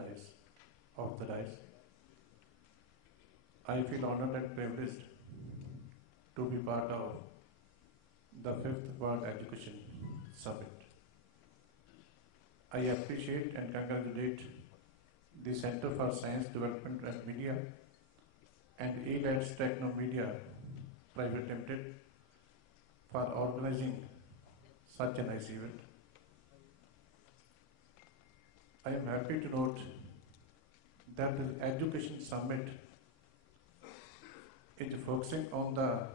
dais, of the dais. I feel honored and privileged to be part of the 5th World Education Summit. I appreciate and congratulate the Center for Science Development and Media and ALADS Technomedia Private Limited for organizing such a nice event. I am happy to note that the Education Summit is focusing on the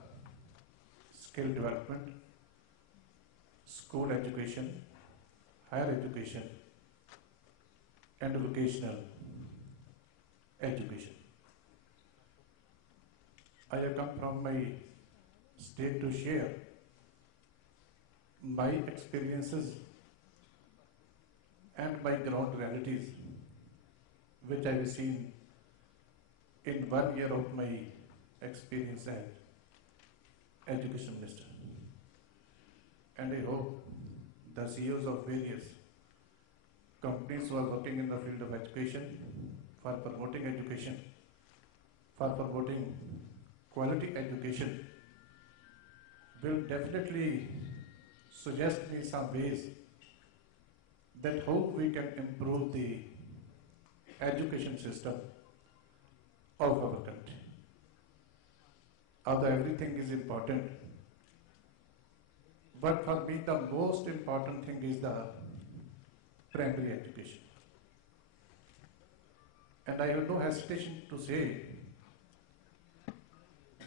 skill development, school education, higher education, and vocational education. I have come from my state to share my experiences and my ground realities, which I have seen in 1 year of my experience as Education Minister. And I hope the CEOs of various companies who are working in the field of education, for promoting education, for promoting quality education, will definitely suggest me some ways that how we can improve the education system of our country. Although everything is important, but for me the most important thing is the primary education. And I have no hesitation to say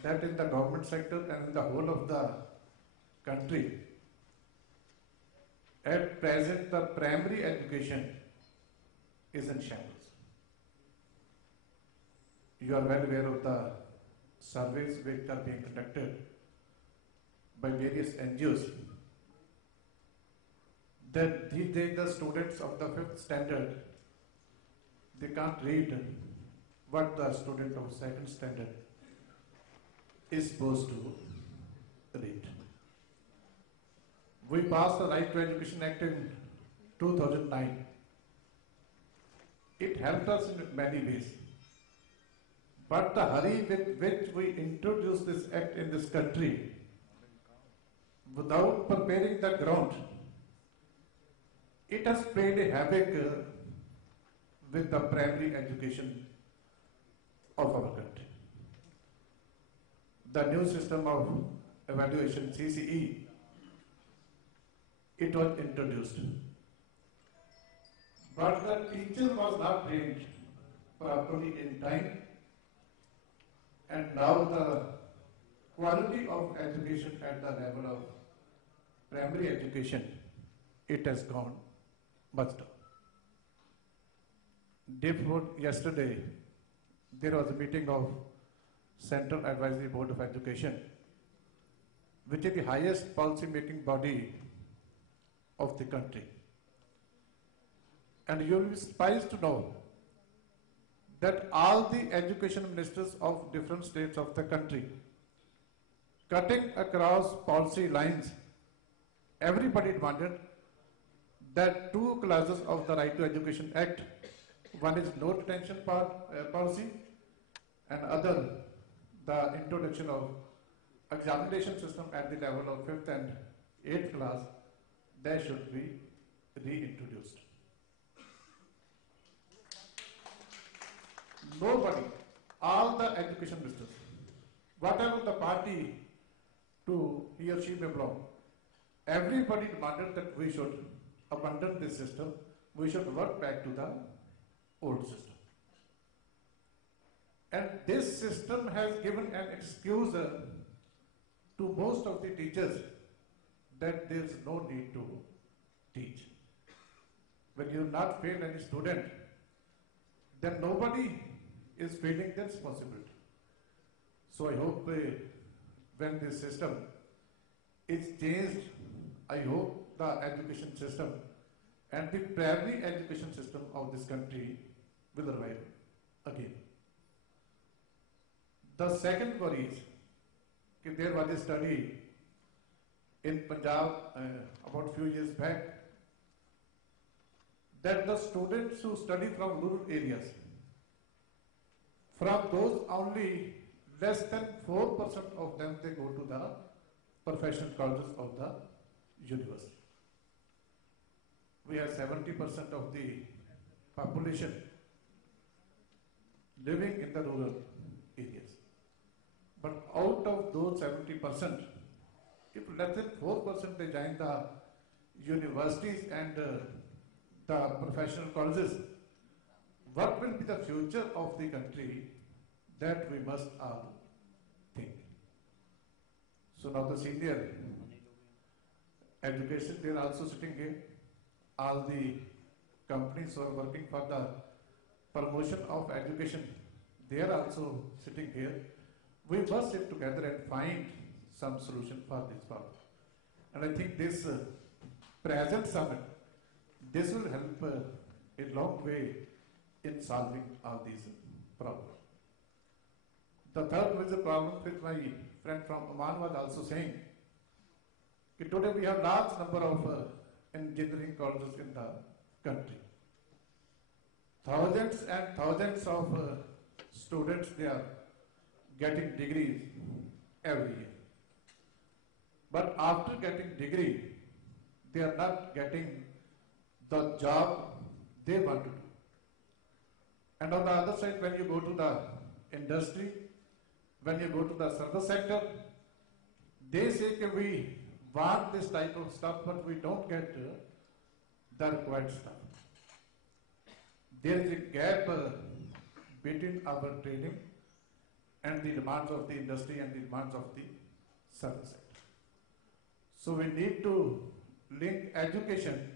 that in the government sector and in the whole of the country, at present the primary education is in shambles. You are well aware of the surveys which are being conducted by various NGOs that these days the students of the 5th standard, they can't read what the student of 2nd standard is supposed to read. We passed the Right to Education Act in 2009. It helped us in many ways. But the hurry with which we introduced this act in this country, without preparing the ground, it has played a havoc with the primary education of our country. The new system of evaluation, CCE, it was introduced. But the teacher was not trained properly in time, and now the quality of education at the level of primary education, it has gone much down. Day before yesterday, there was a meeting of Central Advisory Board of Education, which is the highest policy-making body of the country. And you will be surprised to know that all the education ministers of different states of the country, cutting across policy lines, everybody demanded that 2 clauses of the Right to Education Act, one is no detention policy, and other, the introduction of examination system at the level of 5th and 8th class, they should be reintroduced. Nobody, all the education ministers, whatever the party to he or she may belong, everybody demanded that we should abandon this system, we should work back to the old system. And this system has given an excuse to most of the teachers that there is no need to teach. When you have not failed any student, then nobody is feeling the responsibility. So I hope when this system is changed, I hope the education system and the primary education system of this country will revive again. The second worry is that there was a study in Punjab about a few years back that the students who study from rural areas, from those only less than 4% of them they go to the professional colleges of the university. We have 70% of the population living in the rural areas. But out of those 70%, if less than 4% they join the universities and the professional colleges, what will be the future of the country? That we must all think. So now the senior education, they are also sitting here. All the companies who are working for the promotion of education, they are also sitting here. We must sit together and find some solution for this problem. And I think this present summit, this will help a long way in solving all these problems. The third major problem, which my friend from Oman was also saying, that today we have large number of engineering colleges in the country. Thousands and thousands of students, they are getting degrees every year. But after getting degree, they are not getting the job they want to do. And on the other side, when you go to the industry, when you go to the service sector, they say that we want this type of stuff, but we don't get the required stuff. There is a gap between our training and the demands of the industry and the demands of the service sector. So we need to link education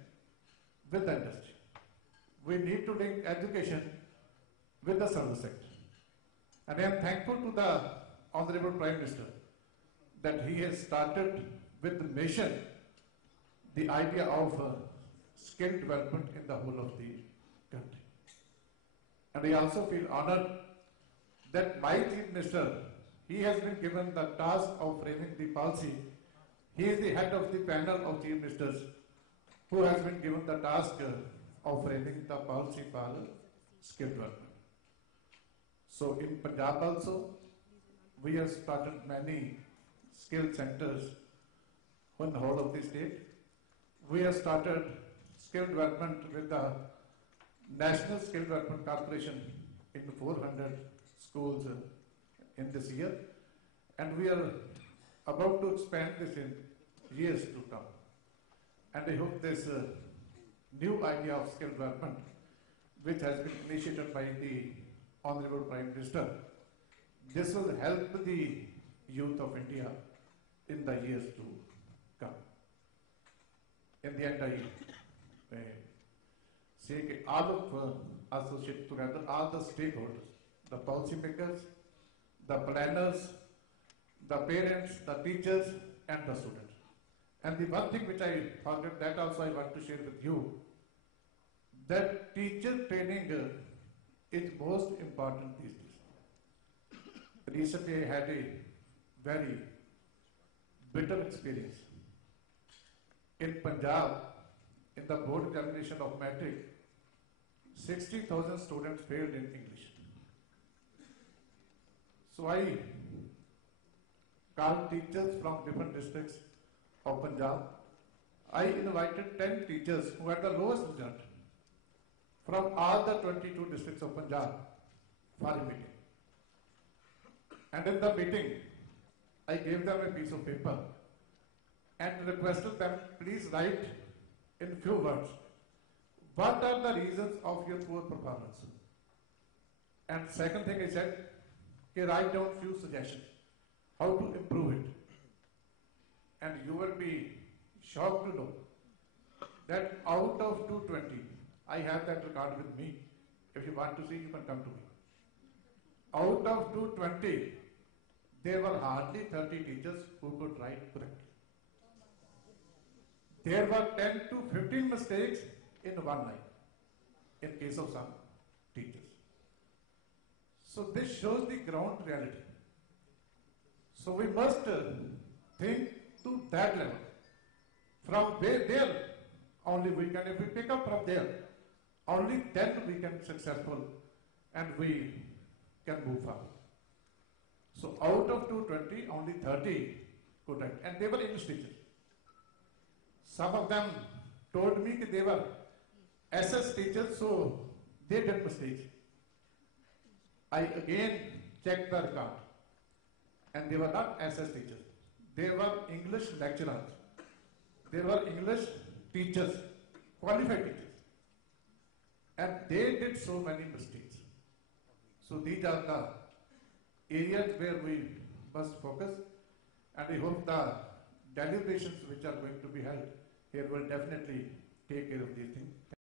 with the industry. We need to link education with the service sector. And I am thankful to the Honorable Prime Minister that he has started with the mission, the idea of skill development in the whole of the country. And I also feel honored that my Chief Minister, he has been given the task of framing the policy. He is the head of the panel of Chief Ministers who has been given the task of framing the policy for skill development. So in Punjab also, we have started many skill centers in the whole of the state. We have started skill development with the National Skill Development Corporation in 400 schools in this year. And we are about to expand this in years to come. And I hope this new idea of skill development, which has been initiated by the Honorable Prime Minister, this will help the youth of India in the years to come. In the end, I say that all of associate together, all the stakeholders, the policymakers, the planners, the parents, the teachers, and the students. And the one thing which I forgot, that also I want to share with you, that teacher training is most important these days. Recently I had a very bitter experience. In Punjab, in the board examination of matric, 60,000 students failed in English. So I called teachers from different districts of Punjab. I invited 10 teachers who had the lowest result from all the 22 districts of Punjab for a meeting. And in the meeting, I gave them a piece of paper and requested them, please write in few words, what are the reasons of your poor performance? And second thing I said, okay, write down few suggestions, how to improve it. And you will be shocked to know that out of 220, I have that record with me. If you want to see, you can come to me. Out of 220, there were hardly 30 teachers who could write correctly. There were 10 to 15 mistakes in one line, in case of some teachers. So this shows the ground reality. So we must think to that level. From there only we can, if we pick up from there, Only then we can be successful and we can move forward. So out of 220, only 30 could write, and they were English teachers. Some of them told me that they were SS teachers, so they did mistakes. I again checked the record, and they were not SS teachers. They were English lecturers. They were English teachers, qualified teachers. And they did so many mistakes. So these are the areas where we must focus, and I hope the deliberations which are going to be held here will definitely take care of these things.